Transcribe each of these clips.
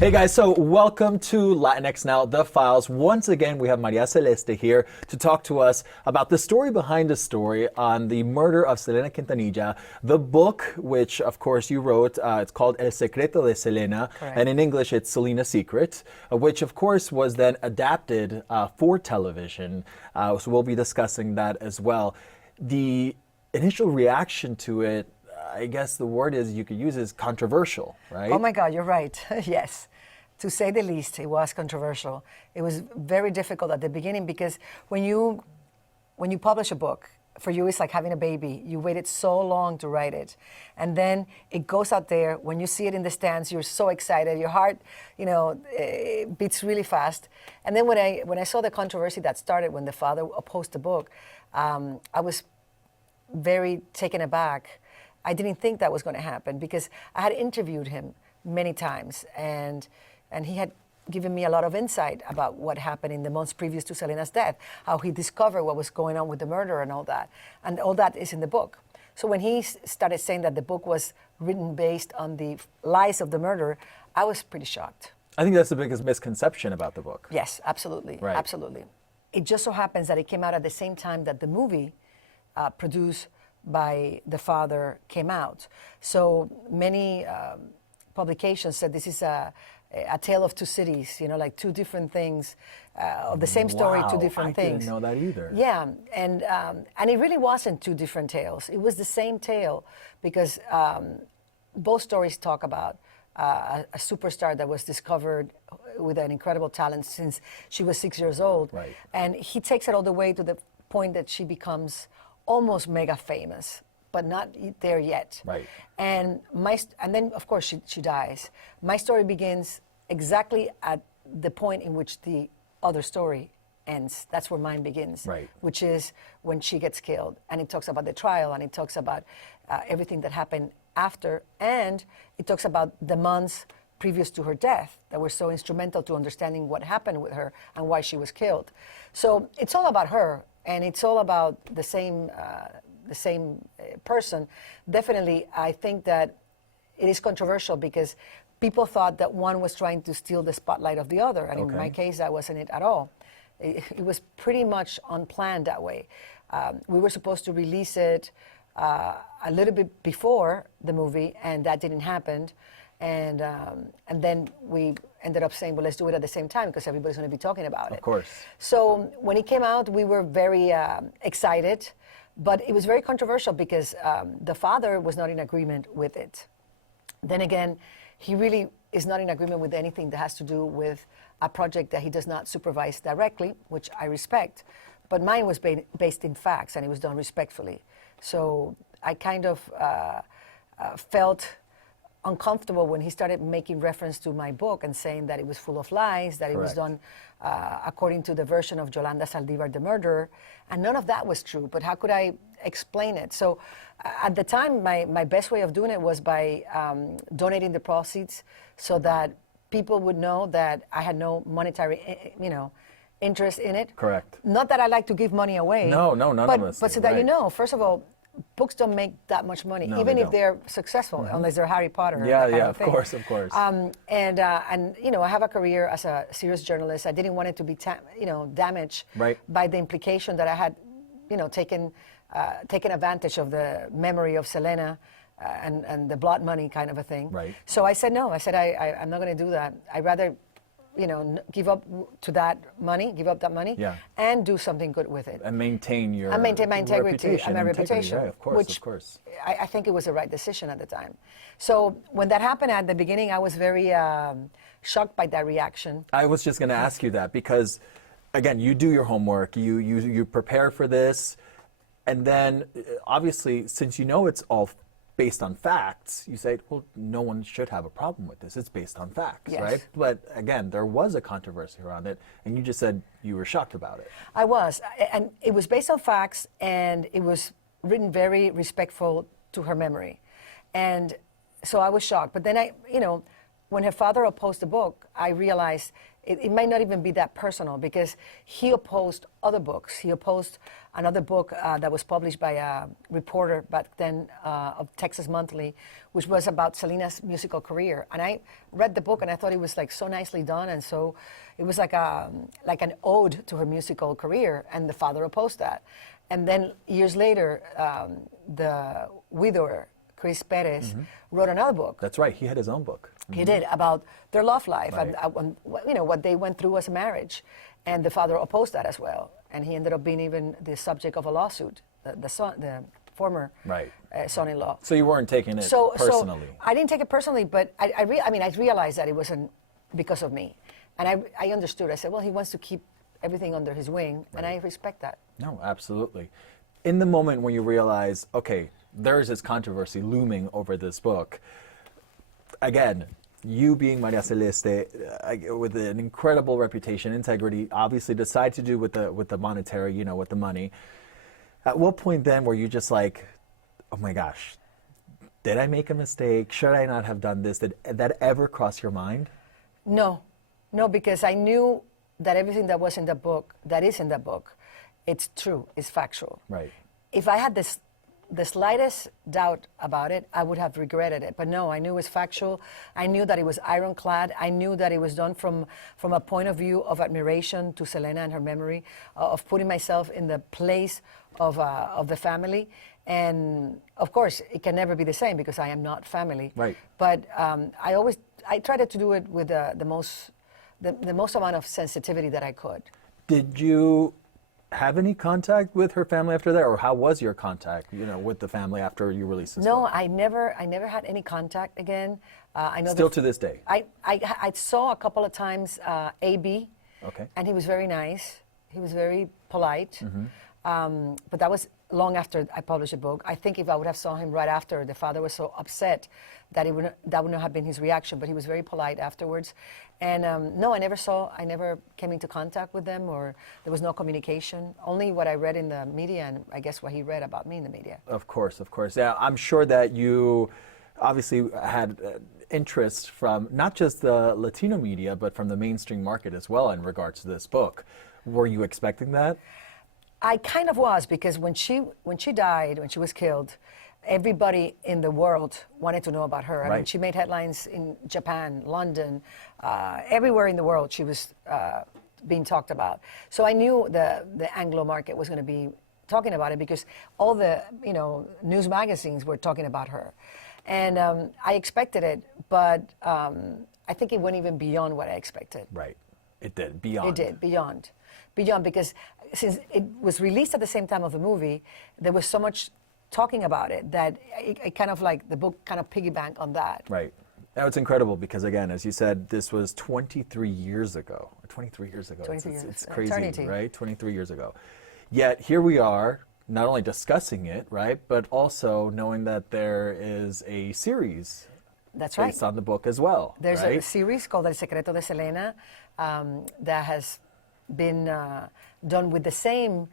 Hey guys, so welcome to Latinx Now, The Files. Once again, we have María Celeste here to talk to us about the story behind the story on the murder of Selena Quintanilla, the book, which of course you wrote, it's called El Secreto de Selena, Correct. and in English it's Selena's Secret, which of course was then adapted for television, so we'll be discussing that as well. The initial reaction to it, I guess the word you could use is controversial, right? Oh my God, you're right. Yes. To say the least, it was controversial. It was very difficult at the beginning because when you publish a book, for you it's like having a baby. You waited so long to write it. And then it goes out there. When you see it in the stands, you're so excited. Your heart, it beats really fast. And then when I saw the controversy that started when the father opposed the book, I was very taken aback. I didn't think that was going to happen because I had interviewed him many times and he had given me a lot of insight about what happened in the months previous to Selena's death, how he discovered what was going on with the murder and all that. And all that is in the book. So when he started saying that the book was written based on the lies of the murder, I was pretty shocked. I think that's the biggest misconception about the book. Yes, absolutely. Right. Absolutely. It just so happens that it came out at the same time that the movie produced by the father came out. So many publications said this is a tale of two cities, like two different things, of the same story, two different things. I didn't know that either. Yeah, and it really wasn't two different tales. It was the same tale because both stories talk about a superstar that was discovered with an incredible talent since she was 6 years old. Right. And he takes it all the way to the point that she becomes almost mega famous, but not there yet. Right. And then of course she dies. My story begins exactly at the point in which the other story ends. That's where mine begins. Right. Which is when she gets killed, and it talks about the trial, and it talks about everything that happened after, and it talks about the months previous to her death that were so instrumental to understanding what happened with her and why she was killed. So it's all about her. And it's all about the same person. Definitely, I think that it is controversial because people thought that one was trying to steal the spotlight of the other. And in my case, that wasn't it at all. It was pretty much unplanned that way. We were supposed to release it a little bit before the movie, and that didn't happen. And then we ended up saying, well, let's do it at the same time because everybody's going to be talking about it. Of course. So when it came out, we were very excited, but it was very controversial because the father was not in agreement with it. Then again, he really is not in agreement with anything that has to do with a project that he does not supervise directly, which I respect. But mine was based in facts, and it was done respectfully. So I kind of felt uncomfortable when he started making reference to my book and saying that it was full of lies, that it was done according to the version of Yolanda Saldívar, the murderer, and none of that was true. But how could I explain it? So at the time, my best way of doing it was by donating the proceeds so that people would know that I had no monetary, interest in it. Correct. Not that I like to give money away. No, none of us. But so that first of all, books don't make that much money, No, even they if they're successful, unless they're Harry Potter. Of course. And I have a career as a serious journalist. I didn't want it to be, damaged by the implication that I had, taken advantage of the memory of Selena and the blood money kind of a thing. Right. So I said no. I said I'm not going to do that. I'd rather give up that money, and do something good with it. And maintain my integrity and my reputation. Right, of course. I think it was the right decision at the time. So when that happened at the beginning, I was very shocked by that reaction. I was just going to ask you that because, again, you do your homework, you prepare for this, and then obviously, since it's all based on facts, you say, well, no one should have a problem with this. It's based on facts, yes. Right? But again, there was a controversy around it, and you just said you were shocked about it. I was, and it was based on facts, and it was written very respectful to her memory. And so I was shocked. But then when her father opposed the book, I realized it might not even be that personal, because he opposed other books. He opposed another book that was published by a reporter back then of Texas Monthly, which was about Selena's musical career. And I read the book and I thought it was like so nicely done, and so it was like an ode to her musical career, and the father opposed that. And then years later, the widower, Chris Perez, wrote another book. That's right. He had his own book. He did, about their love life, Right. and what they went through as a marriage. And the father opposed that as well. And he ended up being even the subject of a lawsuit, the former Right. Son-in-law. So you weren't taking it personally. So I didn't take it personally, but I realized that it wasn't because of me. And I understood. I said, well, he wants to keep everything under his wing, and I respect that. No, absolutely. In the moment when you realize, okay, there's this controversy looming over this book, again, you being María Celeste, with an incredible reputation, integrity, obviously decide to do with the monetary, with the money. At what point then were you just like, oh my gosh, did I make a mistake? Should I not have done this? Did that ever cross your mind? No, because I knew that everything that was in the book, that is in the book, it's true, it's factual. Right. If I had the slightest doubt about it, I would have regretted it. But no, I knew it was factual. I knew that it was ironclad. I knew that it was done from a point of view of admiration to Selena and her memory, of putting myself in the place of the family. And of course, it can never be the same because I am not family. Right. But I tried to do it with the most amount of sensitivity that I could. Did you have any contact with her family after that, or how was your contact, with the family after you released this No, book? I never had any contact again. I know Still to this day? I saw a couple of times AB, Okay. and he was very nice. He was very polite. Mm-hmm. But that was long after I published the book. I think if I would have saw him right after, the father was so upset that that would not have been his reaction. But he was very polite afterwards. And no, I never came into contact with them, or there was no communication. Only what I read in the media, and I guess what he read about me in the media. Of course. Yeah, I'm sure that you obviously had interest from not just the Latino media, but from the mainstream market as well in regards to this book. Were you expecting that? I kind of was, because when she died, when she was killed, everybody in the world wanted to know about her. I mean, Right. she made headlines in Japan, London, everywhere in the world she was being talked about. So I knew the Anglo market was going to be talking about it, because all the news magazines were talking about her. And I expected it, but I think it went even beyond what I expected. Right. It did. Beyond. It did, beyond, because since it was released at the same time of the movie, there was so much talking about it that it kind of like the book kind of piggybacked on that. Right. Now it's incredible because, again, as you said, this was 23 years ago. 23 years ago. 23 it's, years. it's crazy, Eternity. right? 23 years ago. Yet here we are, not only discussing it, right, but also knowing that there is a series That's right. based on the book as well. There's right? a series called El Secreto de Selena that has been done with the same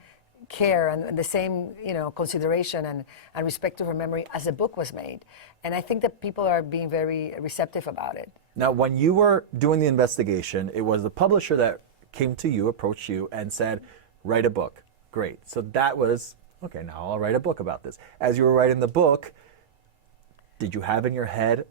care and the same consideration and respect to her memory as the book was made. And I think that people are being very receptive about it. Now, when you were doing the investigation, it was the publisher that came to you, approached you, and said, write a book. Great. So that was, okay, now I'll write a book about this. As you were writing the book, did you have in your head,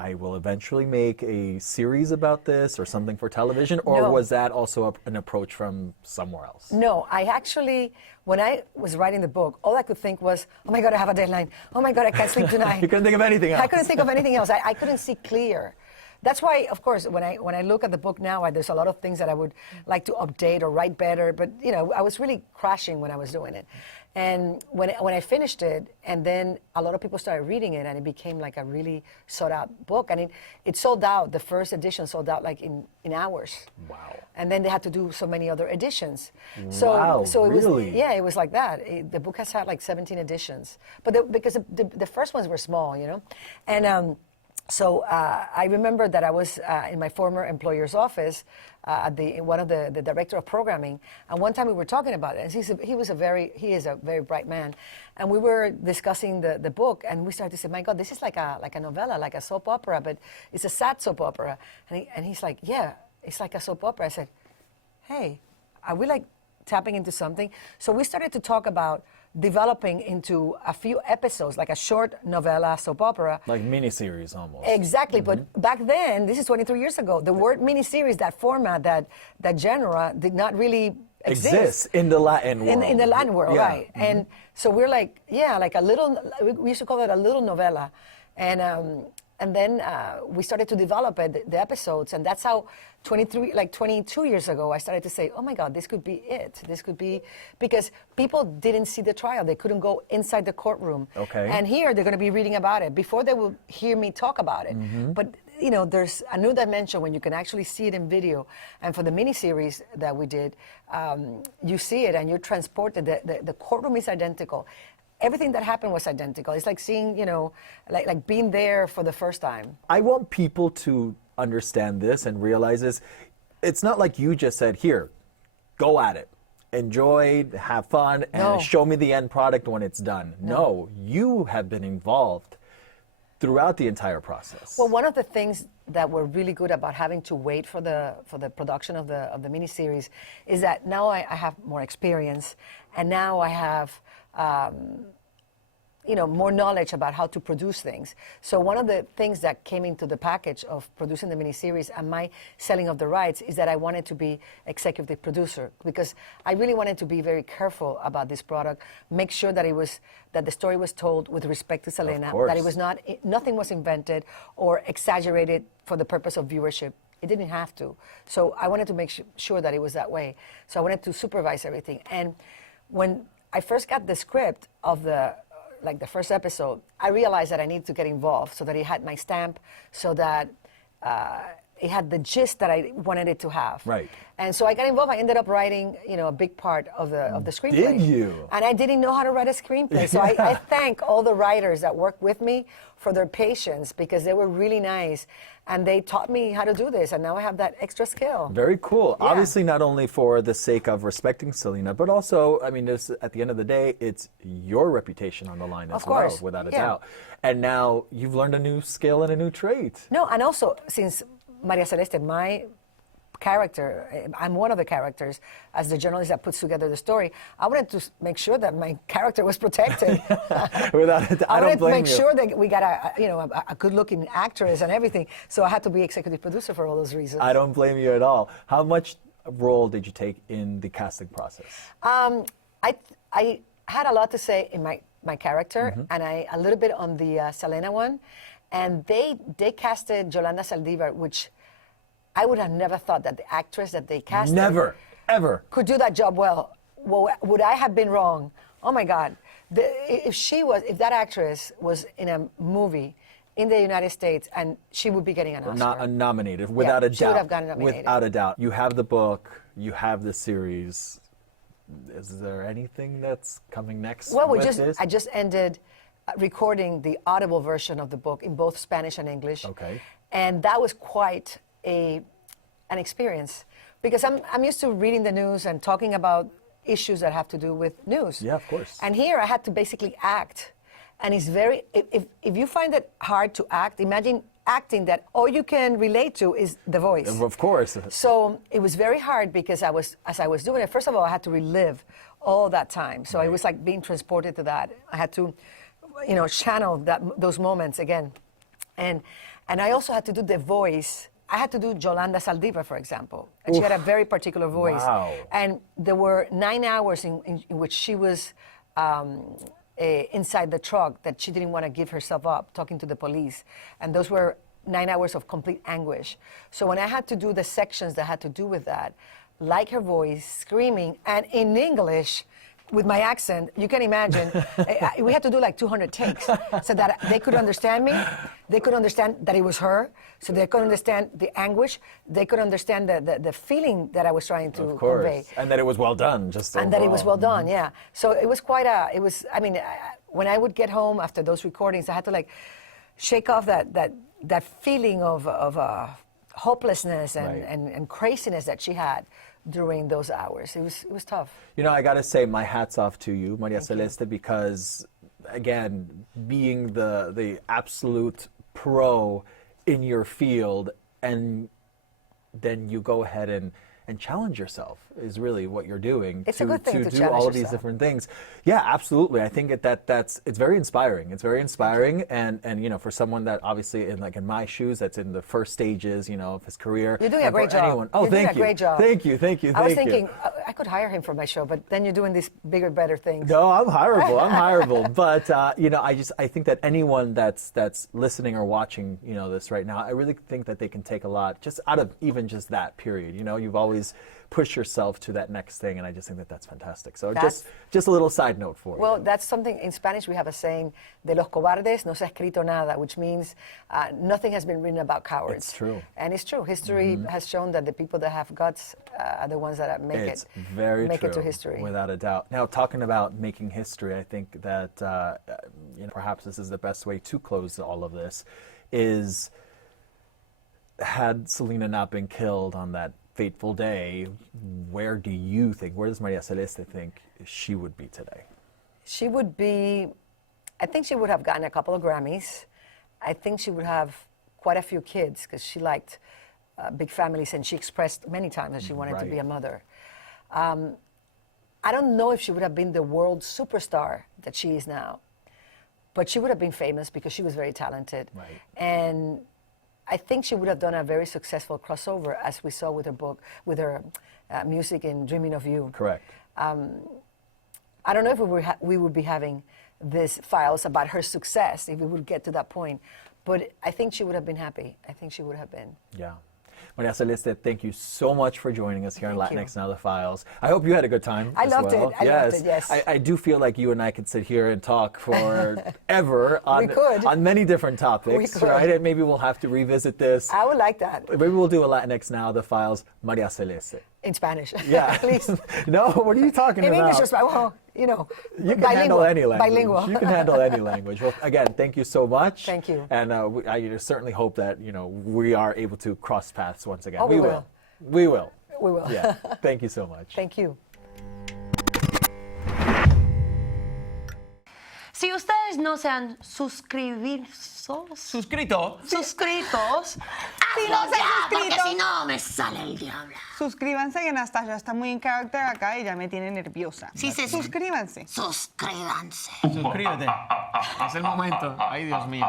I will eventually make a series about this or something for television? Or No. was that also an approach from somewhere else? No, I actually, when I was writing the book, all I could think was, oh my God, I have a deadline. Oh my God, I can't sleep tonight. You couldn't think of anything else. I couldn't think of anything else. I couldn't see clear. That's why, of course, when I look at the book now, there's a lot of things that I would like to update or write better. But I was really crashing when I was doing it. And when I finished it, and then a lot of people started reading it, and it became like a really sought-out book. And it sold out. The first edition sold out like in hours. Wow. And then they had to do so many other editions. Wow, So it really? was, yeah, it was like that. The book has had like 17 editions, but because the first ones were small, and So I remember that I was in my former employer's office at one of the director of programming, and one time we were talking about it. And he is a very bright man, and we were discussing the book, and we started to say, "My God, this is like a novella, like a soap opera, but it's a sad soap opera." And he's like, "Yeah, it's like a soap opera." I said, "Hey, are we like tapping into something?" So we started to talk about developing into a few episodes, like a short novella soap opera. Like miniseries almost. Exactly, but back then, this is 23 years ago, the word miniseries, that format, that genre did not really exist. In the Latin world. In the Latin world, Yeah. right. And so we're like, yeah, like a little, we used to call it a little novella. And then we started to develop it, the episodes, and that's how 22 years ago, I started to say, oh my God, this could be it. This could be, because people didn't see the trial. They couldn't go inside the courtroom. Okay. And here, they're going to be reading about it. Before, they will hear me talk about it. But, you know, there's a new dimension when you can actually see it in video. And for the miniseries that we did, you see it and you're transported. The courtroom is identical. Everything that happened was identical. It's like seeing, you know, like being there for the first time. I want people to understand this and realize this. It's not like you just said, here, go at it. Enjoy, have fun, and show me the end product when it's done. No, you have been involved throughout the entire process. Well, one of the things that were really good about having to wait for the production of the miniseries is that now I have more experience, and now I have you know, more knowledge about how to produce things. So one of the things that came into the package of producing the miniseries and my selling of the rights is that I wanted to be executive producer, because I really wanted to be very careful about this product, make sure that that the story was told with respect to Selena, that it was nothing was invented or exaggerated for the purpose of viewership. It didn't have to. So I wanted to make sure that it was that way. So I wanted to supervise everything. And when I first got the script of the first episode, I realized that I needed to get involved so that it had my stamp, so that it had the gist that I wanted it to have. Right. And so I got involved. I ended up writing, you know, a big part of the screenplay. Did you? And I didn't know how to write a screenplay. So I thank all the writers that worked with me for their patience, because they were really nice. And they taught me how to do this, and now I have that extra skill. Very cool. Yeah. Obviously, not only for the sake of respecting Selena, but also, I mean, at the end of the day, it's your reputation on the line as well, without a doubt. And now you've learned a new skill and a new trait. No, and also, since María Celeste, my character, I'm one of the characters as the journalist that puts together the story, I wanted to make sure that my character was protected. Without a doubt, I don't blame you. wanted to make sure that we got a good-looking actress and everything. So I had to be executive producer for all those reasons. I don't blame you at all. How much role did you take in the casting process? I had a lot to say in my character, and a little bit on the Selena one. And they casted Yolanda Saldívar, which I would have never thought that the actress that they casted Never, ever could do that job well. Would I have been wrong? Oh my God! If that actress was in a movie in the United States, and she would be getting an Oscar. Not nominated, without a doubt. She would have gotten nominated. Without a doubt. You have the book, you have the series. Is there anything that's coming next? Well, I just ended recording the audible version of the book in both Spanish and English. Okay. And that was quite an experience, because I'm used to reading the news and talking about issues that have to do with news. Yeah, of course. And here I had to basically act. And it's very, if you find it hard to act, imagine acting that all you can relate to is the voice. Of course. So it was very hard, because as I was doing it, first of all, I had to relive all that time. So it was like being transported to that. I had to, channel those moments again. And I also had to do the voice. I had to do Yolanda Saldívar, for example. And she had a very particular voice. Wow. And there were 9 hours in which she was inside the truck, that she didn't want to give herself up, talking to the police. And those were 9 hours of complete anguish. So when I had to do the sections that had to do with that, like her voice, screaming, and in English, with my accent, you can imagine, we had to do like 200 takes so that they could understand me. They could understand that it was her. So they could understand the anguish. They could understand the feeling that I was trying to convey. And that it was well done, just and overall. that it was well done, yeah. So it was quite when I would get home after those recordings, I had to shake off that feeling of hopelessness Right. and craziness that she had during those hours. It was tough. You know, I got to say my hat's off to you, María Celeste, because, again, being the absolute pro in your field, and then you go ahead and challenge yourself is really what you're doing. It's a good thing to do challenge all of these yourself. different things. Yeah, absolutely. I think it's very inspiring. It's very inspiring, and you know, for someone that obviously in my shoes, that's in the first stages, you know, of his career. You're doing a and for great job. anyone- Oh, You're doing thank a you. great job. Thank you. I was thinking I could hire him for my show, but then you're doing these bigger, better things. No, I'm hireable. But you know, I think that anyone that's listening or watching, you know, this right now, I really think that they can take a lot just out of even just that period. You know, you've always pushed yourself to that next thing, and I just think that that's fantastic. So just a little side note for you. Well, that's something in Spanish we have a saying: "De los cobardes no se ha escrito nada," which means nothing has been written about cowards. It's true. And it's true. History has shown that the people that have guts are the ones that make It's it. very make true, it to history. without a doubt. Now, talking about making history, I think that you know, perhaps this is the best way to close all of this. Is had Selena not been killed on that fateful day, where does María Celeste think she would be today? She would be, I think she would have gotten a couple of Grammys. I think she would have quite a few kids because she liked big families, and she expressed many times that she wanted to be a mother. I don't know if she would have been the world superstar that she is now, but she would have been famous because she was very talented. Right. And I think she would have done a very successful crossover, as we saw with her book, with her music in Dreaming of You. Correct. I don't know if we would be having these files about her success, if we would get to that point, but I think she would have been happy. I think she would have been. Yeah. María Celeste, thank you so much for joining us here on Thank Latinx you. Now, the Files. I hope you had a good time. I as loved well. it. I loved it, yes. I do feel like you and I could sit here and talk forever We could. on many different topics, We could. right? And maybe we'll have to revisit this. I would like that. Maybe we'll do a Latinx Now, the Files, María Celeste. In Spanish. Yeah. Please. No, what are you talking In about? English, as well, you know. You can bilingual. handle any language. Bilingual. You can handle any language. Well, again, thank you so much. Thank you. And I certainly hope that, you know, we are able to cross paths once again. Oh, we will. We will. We will. Yeah. Thank you so much. Thank you. Si ustedes no se han suscrito, Si no se han suscrito, si no me sale el diablo. suscríbanse, que Nastassja está muy en carácter acá y ya me tiene nerviosa. Sí, sí, sí. Suscríbanse. Suscríbanse. Suscríbete. Es el momento. Ay, Dios mío.